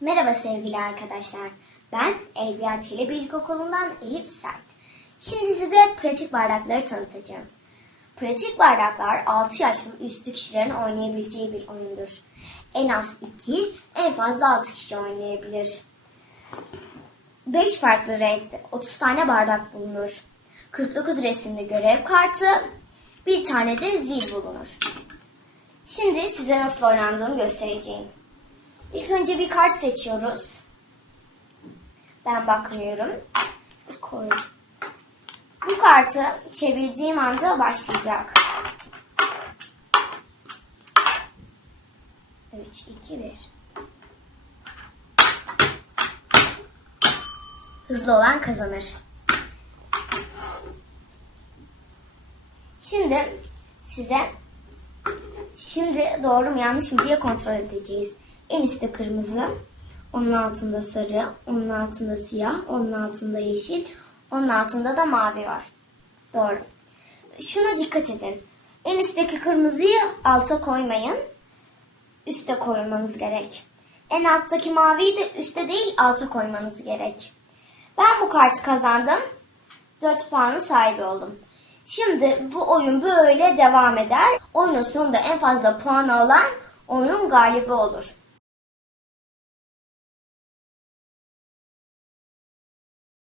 Merhaba sevgili arkadaşlar. Ben Evliya Çelebi İlkokulu'ndan Elif Sert. Şimdi size pratik bardakları tanıtacağım. Pratik bardaklar 6 yaş ve üstü kişilerin oynayabileceği bir oyundur. En az 2, en fazla 6 kişi oynayabilir. 5 farklı renkte 30 tane bardak bulunur. 49 resimli görev kartı, bir tane de zil bulunur. Şimdi size nasıl oynandığını göstereceğim. İlk önce bir kart seçiyoruz. Ben bakmıyorum. Bu kartı çevirdiğim anda başlayacak. 3, 2, 1. Hızlı olan kazanır. Şimdi size Şimdi doğru mu yanlış mı diye kontrol edeceğiz. En üstte kırmızı, onun altında sarı, onun altında siyah, onun altında yeşil, onun altında da mavi var. Doğru. Şuna dikkat edin. En üstteki kırmızıyı alta koymayın. Üste koymanız gerek. En alttaki maviyi de üste değil alta koymanız gerek. Ben bu kartı kazandım. 4 puanın sahibi oldum. Şimdi bu oyun böyle devam eder. Oyunun sonunda en fazla puan alan oyunun galibi olur.